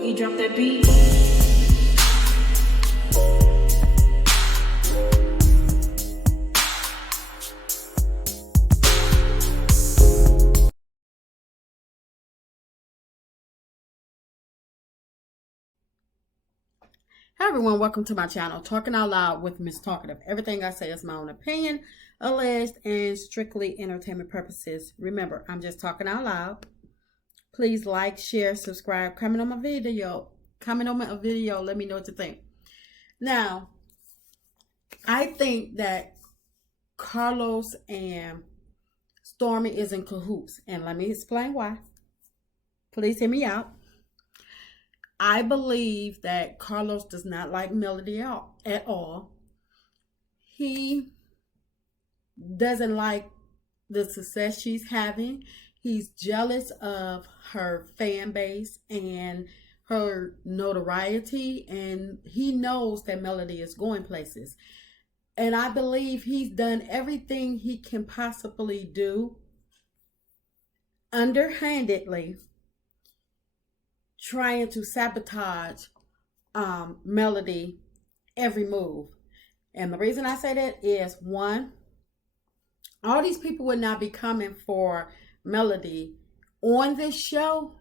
Boogie, drop that beat. Hi everyone, welcome to my channel, Talking Out Loud with Miss Talkative. Everything I say is my own opinion, alleged, and strictly entertainment purposes. Remember, I'm just talking out loud. Please like, share, subscribe, comment on my video. Let me know what you think. Now, I think that Carlos and Stormy is in cahoots, and let me explain why. Please hear me out. I believe that Carlos does not like Melody at all. He doesn't like the success she's having. He's jealous of her fan base and her notoriety, and he knows that Melody is going places. And I believe he's done everything he can possibly do underhandedly, trying to sabotage Melody every move. And the reason I say that is, one, all these people would not be coming for Melody on this show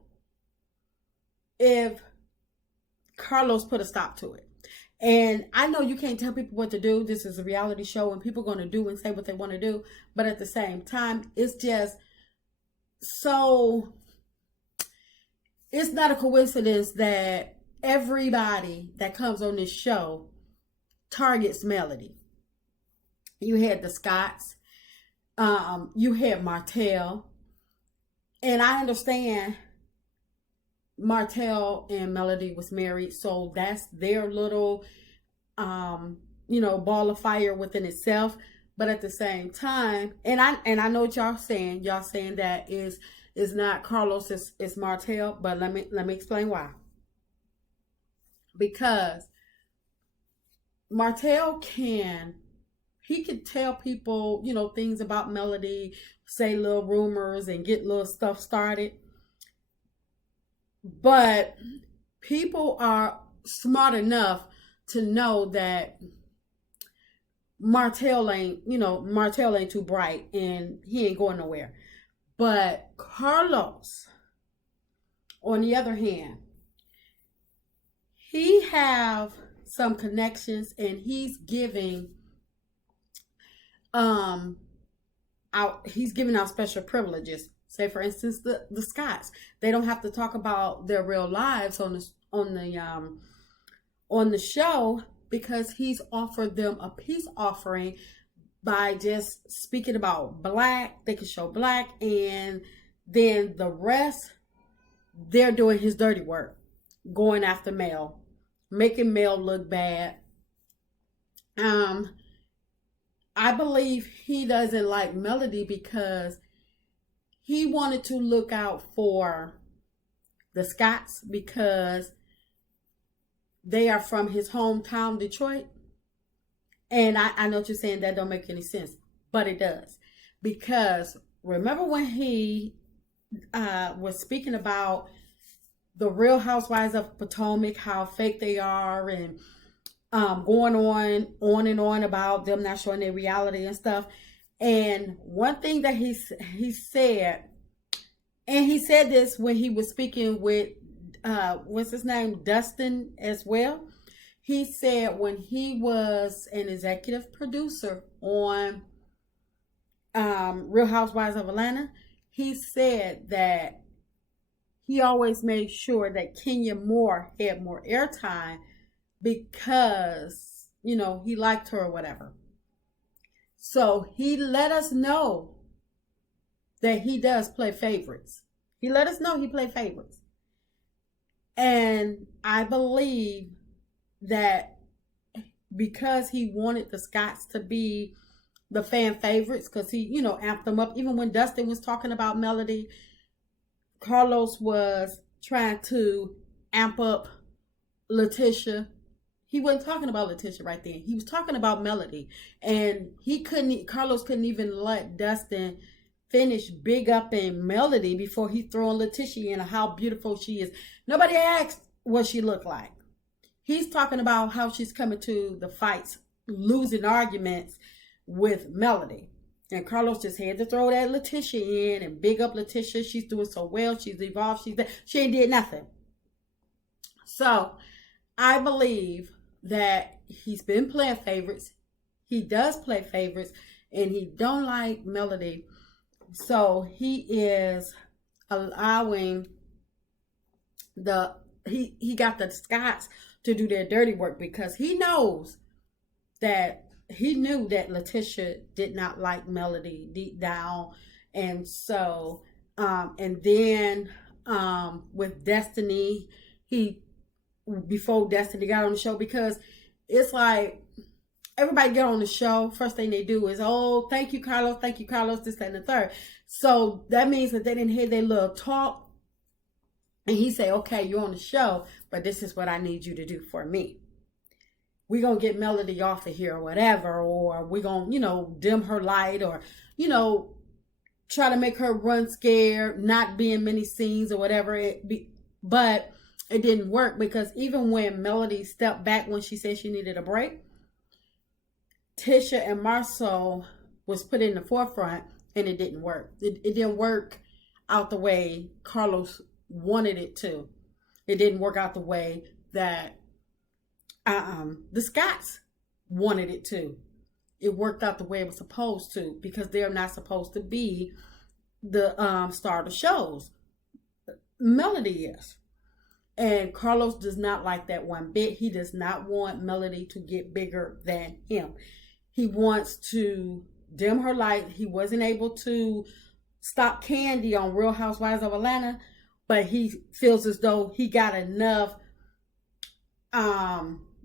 if Carlos put a stop to it. And I know you can't tell people what to do. This is a reality show and people are going to do and say what they want to do. But at the same time, it's just so... It's not a coincidence that everybody that comes on this show targets Melody. You had the Scotts, you had Martell, and I understand Martell and Melody was married, so that's their little, ball of fire within itself. But at the same time, and I know what y'all saying. Y'all saying that is not Carlos, it's Martell. But let me explain why. Because Martell can tell people, things about Melody, say little rumors and get little stuff started. But people are smart enough to know that Martell ain't too bright and he ain't going nowhere. But Carlos, on the other hand, he have some connections and he's giving out special privileges. Say for instance the Scotts. They don't have to talk about their real lives on the show, because he's offered them a peace offering by just speaking about black. They can show black, and then the rest, they're doing his dirty work, going after Mel, making Mel look bad. I believe he doesn't like Melody because he wanted to look out for the Scotts because they are from his hometown, Detroit. And I know what you're saying, that don't make any sense, but it does. Because remember when he was speaking about the Real Housewives of Potomac, how fake they are, and going on and on about them not showing their reality and stuff. And one thing that he said, and he said this when he was speaking with what's his name, Dustin, as well. He said when he was an executive producer on Real Housewives of Atlanta, he said that he always made sure that Kenya Moore had more airtime because, he liked her or whatever. So he let us know that he does play favorites. He let us know he played favorites. And I believe that because he wanted the Scotts to be the fan favorites, because he, amped them up. Even when Dustin was talking about Melody, Carlos was trying to amp up Letitia. He wasn't talking about Letitia right then. He was talking about Melody. And Carlos couldn't even let Dustin finish big up in Melody before he threw on Letitia and how beautiful she is. Nobody asked what she looked like. He's talking about how she's coming to the fights, losing arguments with Melody. And Carlos just had to throw that Letitia in and big up Letitia. She's doing so well. She's evolved. She ain't did nothing. So I believe that he's been playing favorites. He does play favorites, and he don't like Melody. So he is allowing he got the Scotts to do their dirty work, because he knew that Letitia did not like Melody deep down. And so and then with Destiny, before Destiny got on the show, because it's like everybody get on the show, first thing they do is, oh, thank you, Carlos, this, that, and the third. So that means that they didn't hear their little talk. And he say, okay, you're on the show, but this is what I need you to do for me. We're going to get Melody off of here or whatever, or we're going to, dim her light, or, try to make her run scared, not be in many scenes or whatever. But it didn't work, because even when Melody stepped back when she said she needed a break, Tisha and Marceau was put in the forefront, and it didn't work. It didn't work out the way Carlos wanted it to. It didn't work out the way that the Scotts wanted it to. It worked out the way it was supposed to, because they're not supposed to be the star of the shows. Melody is. And Carlos does not like that one bit. He does not want Melody to get bigger than him. He wants to dim her light. He wasn't able to stop Candy on Real Housewives of Atlanta, but he feels as though he got enough,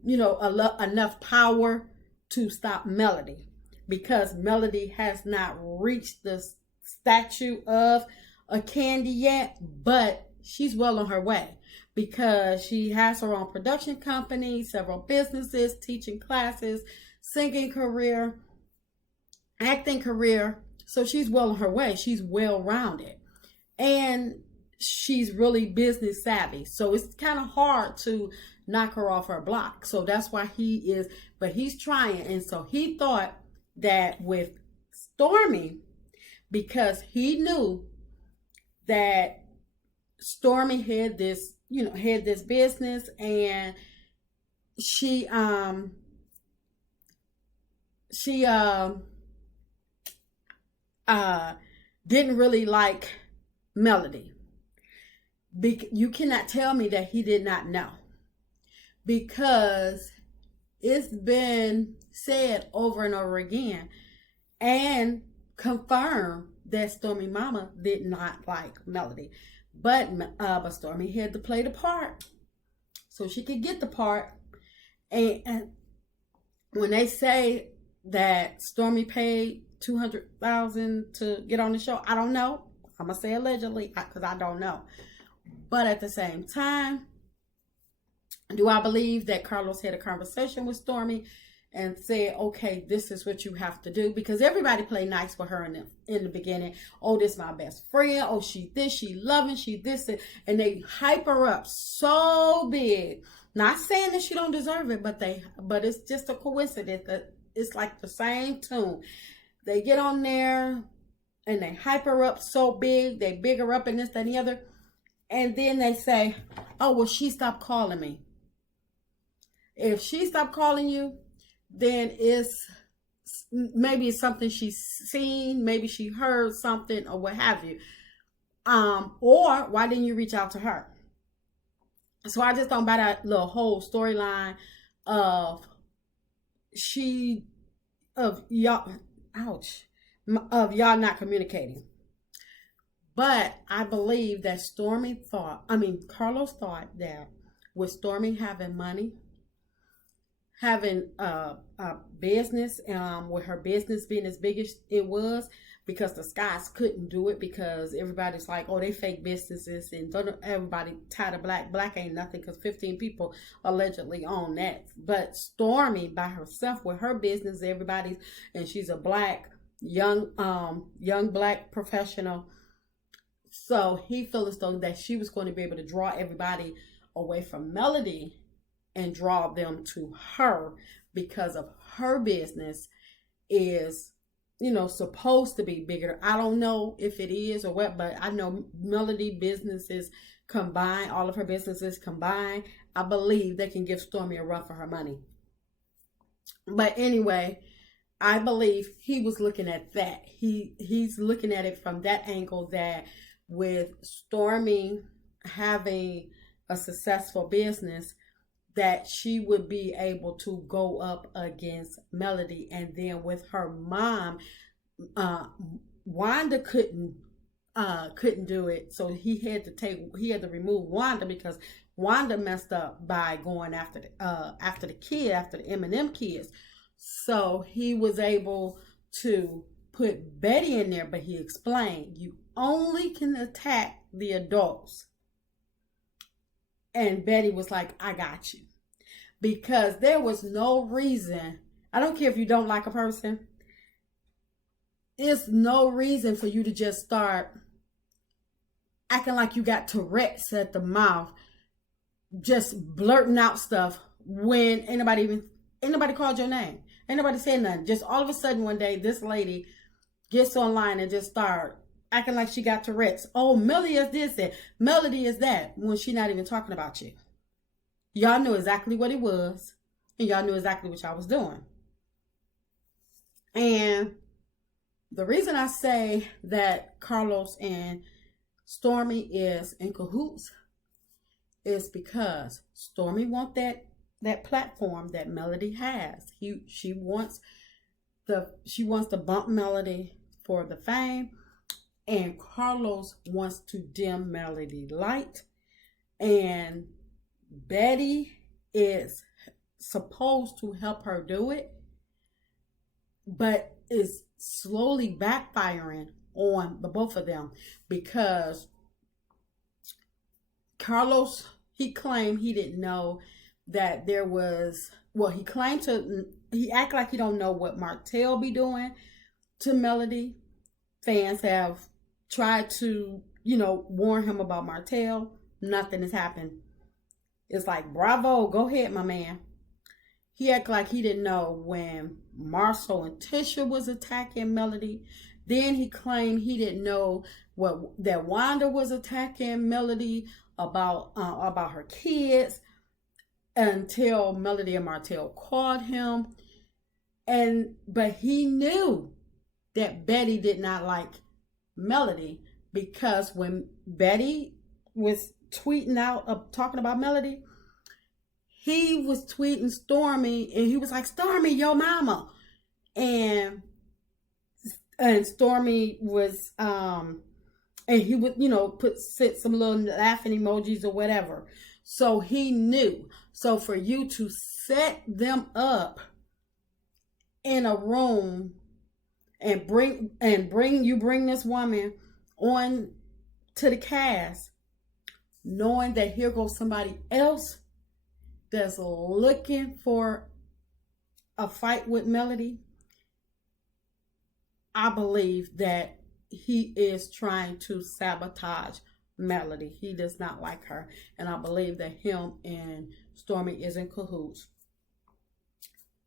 enough power to stop Melody, because Melody has not reached the statue of a Candy yet, but she's well on her way, because she has her own production company, several businesses, teaching classes, singing career, acting career. So she's well on her way. She's well-rounded, and she's really business savvy. So it's kind of hard to knock her off her block. So that's why he's trying. And so he thought that with Stormy, because he knew that Stormy had this business, and she didn't really like Melody. You cannot tell me that he did not know, because it's been said over and over again and confirmed that Stormy Mama did not like Melody, but Stormy had to play the part so she could get the part. And when they say that Stormy paid $200,000 to get on the show, I don't know. I'm gonna say allegedly, because I don't know. But at the same time, do I believe that Carlos had a conversation with Stormy and said, okay, this is what you have to do? Because everybody played nice with her in the beginning. Oh, this is my best friend. Oh, she this, she loving, she this. And they hype her up so big. Not saying that she don't deserve it, but it's just a coincidence that it's like the same tune. They get on there and they hype her up so big. They big her up and this, that, and the other. And then they say, oh, well, she stopped calling me. If she stopped calling you, then maybe it's something she's seen, maybe she heard something, or what have you. Or why didn't you reach out to her? So I just don't buy that little whole storyline of y'all not communicating. But I believe that Carlos thought that with Stormy having money, having a business, with her business being as big as it was, because the Scotts couldn't do it, because everybody's like, oh, they fake businesses, and everybody tied to black. Black ain't nothing, because 15 people allegedly own that. But Stormy by herself with her business, and she's a black, young black professional. So he felt as though that she was going to be able to draw everybody away from Melody and draw them to her because of her business is, supposed to be bigger. I don't know if it is or what, but I know Melody businesses combined, all of her businesses combined, I believe they can give Stormy a run for her money. But anyway, I believe he was looking at that. He's looking at it from that angle, that with Stormy having a successful business, that she would be able to go up against Melody. And then with her mom, Wanda couldn't do it, so he had to remove Wanda because Wanda messed up by going after the M&M kids. So he was able to put Betty in there, but he explained, you only can attack the adults. And Betty was like, I got you. Because there was no reason, I don't care if you don't like a person, there's no reason for you to just start acting like you got Tourette's at the mouth, just blurting out stuff when ain't nobody called your name. Ain't nobody said nothing. Just all of a sudden one day, this lady gets online and just start acting like she got Tourette's. Oh, Melody is this and Melody is that, when she not even talking about you. Y'all knew exactly what it was, and y'all knew exactly what y'all was doing. And the reason I say that Carlos and Stormy is in cahoots is because Stormy wants that platform that Melody has. She wants to bump Melody for the fame, and Carlos wants to dim Melody light, and Betty is supposed to help her do it, but is slowly backfiring on the both of them, because Carlos, he claimed he didn't know that there was, he act like he don't know what Martell be doing to Melody. Fans have tried to, warn him about Martell. Nothing has happened. It's like, bravo, go ahead, my man. He act like he didn't know when Marcel and Tisha was attacking Melody. Then he claimed he didn't know that Wanda was attacking Melody about her kids until Melody and Martell called him. But he knew that Betty did not like Melody, because when Betty was tweeting out talking about Melody, he was tweeting Stormy, and he was like, Stormy, yo mama. And Stormy was and he would, set some little laughing emojis or whatever. So he knew. So for you to set them up in a room and bring this woman on to the cast, knowing that here goes somebody else that's looking for a fight with Melody, I believe that he is trying to sabotage Melody. He does not like her. And I believe that him and Stormy is in cahoots.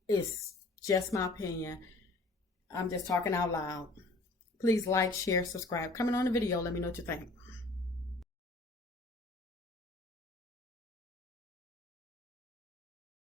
It's just my opinion. I'm just talking out loud. Please like, share, subscribe. Comment on the video. Let me know what you think.